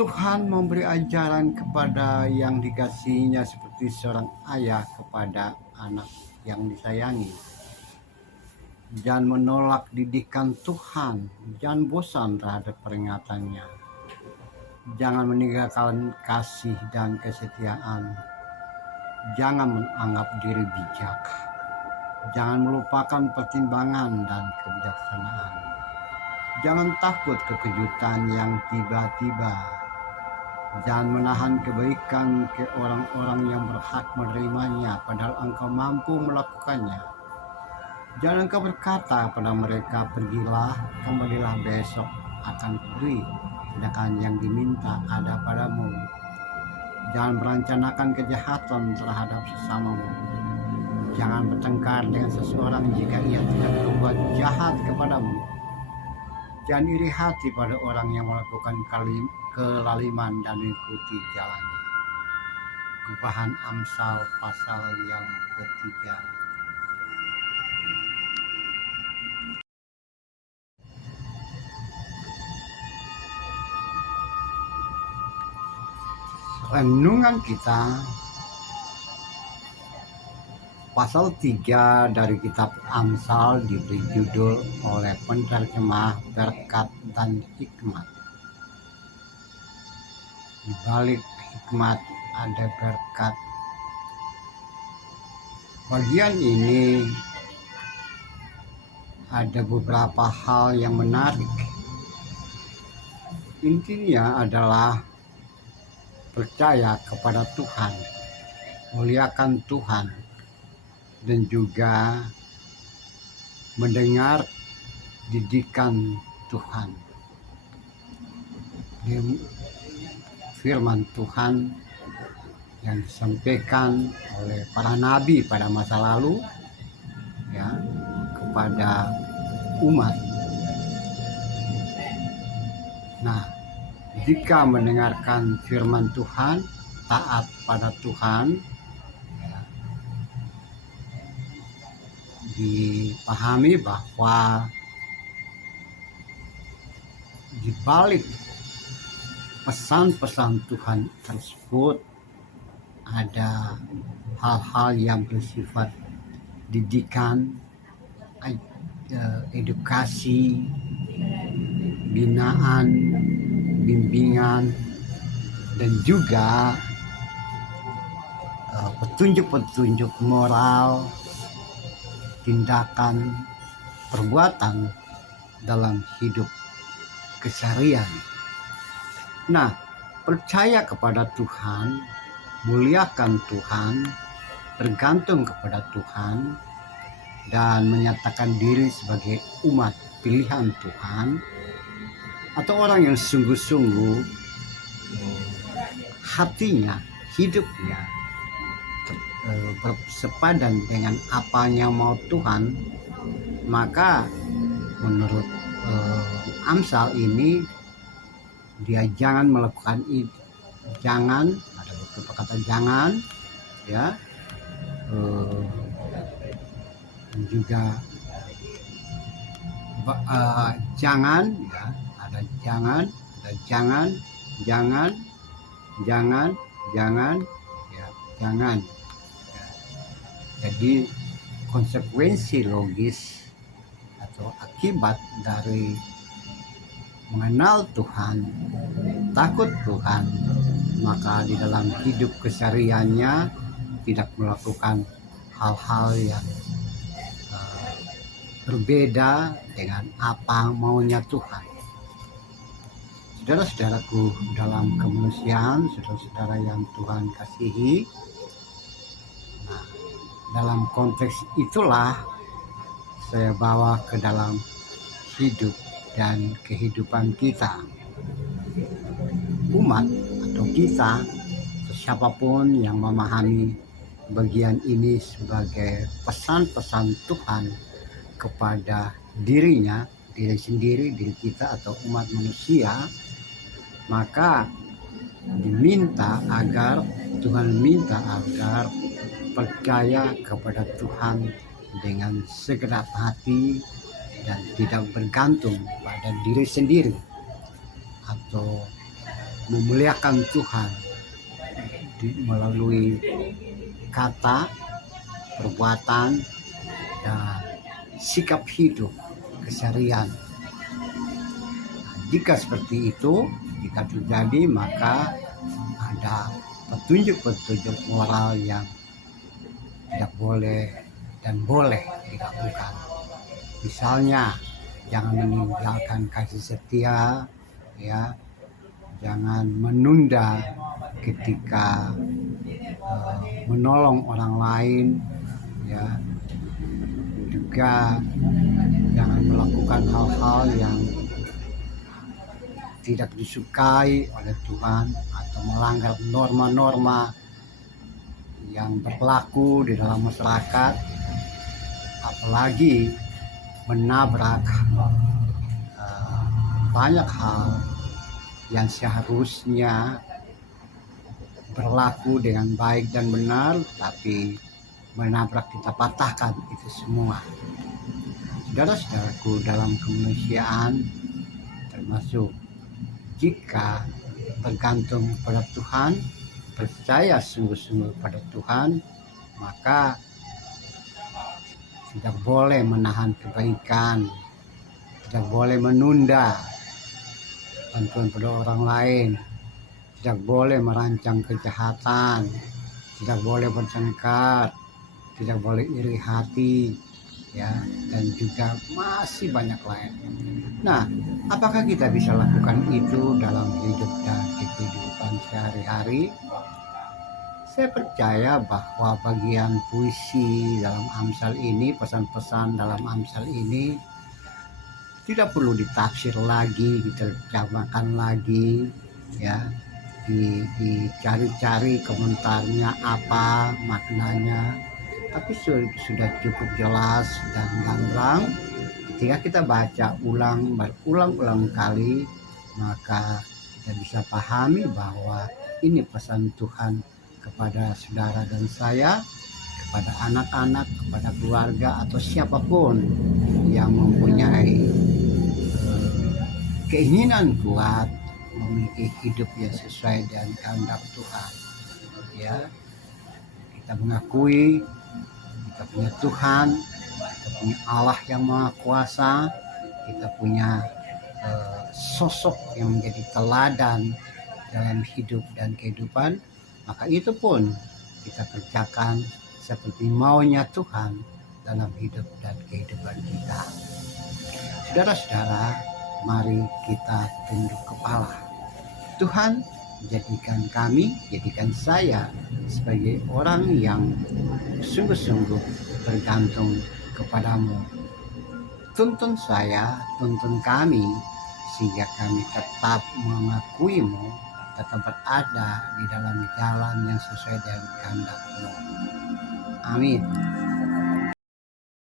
Tuhan memberi ajaran kepada yang dikasihinya seperti seorang ayah kepada anak yang disayangi. Jangan menolak didikan Tuhan, jangan bosan terhadap peringatannya. Jangan meninggalkan kasih dan kesetiaan. Jangan menganggap diri bijak. Jangan melupakan pertimbangan dan kebijaksanaan. Jangan takut kekejutan yang tiba-tiba. Jangan menahan kebaikan ke orang-orang yang berhak menerimanya, padahal engkau mampu melakukannya. Jangan engkau berkata pada mereka, pergilah, kembalilah besok akan beri, sedangkan yang diminta ada padamu. Jangan merencanakan kejahatan terhadap sesamamu. Jangan bertengkar dengan seseorang jika ia tidak berbuat jahat kepadamu. Jangan iri hati pada orang yang melakukan kelaliman dan mengikuti jalannya. Gubahan Amsal pasal yang ketiga. Renungan kita pasal 3 dari kitab Amsal diberi judul oleh penerjemah Berkat dan Hikmat. Di balik hikmat ada berkat. Bagian ini ada beberapa hal yang menarik. Intinya adalah percaya kepada Tuhan, muliakan Tuhan, dan juga mendengar didikan Tuhan. Firman Tuhan yang disampaikan oleh para nabi pada masa lalu ya kepada umat. Nah, jika mendengarkan firman Tuhan, taat pada Tuhan, dipahami bahwa di balik pesan-pesan Tuhan tersebut ada hal-hal yang bersifat didikan, edukasi, binaan, bimbingan, dan juga petunjuk-petunjuk moral, tindakan, perbuatan dalam hidup keseharian. Nah, percaya kepada Tuhan, muliakan Tuhan, bergantung kepada Tuhan, dan menyatakan diri sebagai umat pilihan Tuhan, atau orang yang sungguh-sungguh hatinya, hidupnya bersepadan dengan apa yang mau Tuhan, maka menurut Amsal ini dia jangan melakukan itu. Jangan, ada beberapa kata jangan, ya, juga jangan, ya, ada jangan, ada jangan, ya, jangan. Ya. Jadi konsekuensi logis atau akibat dari mengenal Tuhan, takut Tuhan, maka di dalam hidup kesehariannya tidak melakukan hal-hal yang berbeda dengan apa maunya Tuhan. Saudara-saudaraku dalam kemanusiaan, saudara-saudara yang Tuhan kasihi, nah, dalam konteks itulah saya bawa ke dalam hidup dan kehidupan kita. Umat atau kita, atau siapapun yang memahami bagian ini sebagai pesan-pesan Tuhan kepada dirinya, diri sendiri, diri kita atau umat manusia, maka Tuhan minta agar percaya kepada Tuhan dengan segenap hati dan tidak bergantung pada diri sendiri atau memuliakan Tuhan melalui kata, perbuatan, dan sikap hidup keseharian. Jika seperti itu, jika terjadi, maka ada petunjuk-petunjuk moral yang tidak boleh dan boleh dilakukan. Misalnya, jangan meninggalkan kasih setia, ya, jangan menunda ketika menolong orang lain, ya, juga jangan melakukan hal-hal yang tidak disukai oleh Tuhan atau melanggar norma-norma yang berlaku di dalam masyarakat, apalagi menabrak banyak hal yang seharusnya berlaku dengan baik dan benar, tapi menabrak, kita patahkan itu semua. Saudara-saudaraku, dalam kemanusiaan, termasuk jika bergantung pada Tuhan, percaya sungguh-sungguh pada Tuhan, maka tidak boleh menahan kebaikan, tidak boleh menunda bantuan pada orang lain, tidak boleh merancang kejahatan, tidak boleh bertengkar, tidak boleh iri hati, ya, dan juga masih banyak lain. Nah, apakah kita bisa lakukan itu dalam hidup dan kehidupan sehari-hari? Saya percaya bahwa bagian puisi dalam Amsal ini, pesan-pesan dalam Amsal ini tidak perlu ditafsir lagi, diterjemahkan lagi, ya, dicari-cari komentarnya apa maknanya, tapi sudah cukup jelas dan gamblang. Ketika kita baca berulang-ulang kali, maka kita bisa pahami bahwa ini pesan Tuhan kepada saudara dan saya, kepada anak-anak, kepada keluarga, atau siapapun yang mempunyai keinginan kuat memiliki hidup yang sesuai dengan kehendak Tuhan. Ya, kita mengakui kita punya Tuhan, kita punya Allah yang Maha Kuasa, kita punya sosok yang menjadi teladan dalam hidup dan kehidupan, maka itu pun kita kerjakan seperti maunya Tuhan dalam hidup dan kehidupan kita. Saudara-saudara, mari kita tunduk kepala. Tuhan, jadikan kami, jadikan saya sebagai orang yang sungguh-sungguh bergantung kepadamu. Tuntun saya, tuntun kami, sehingga kami tetap mengakuimu, tetap berada di dalam jalan yang sesuai dengan kehendak-Mu. Amin.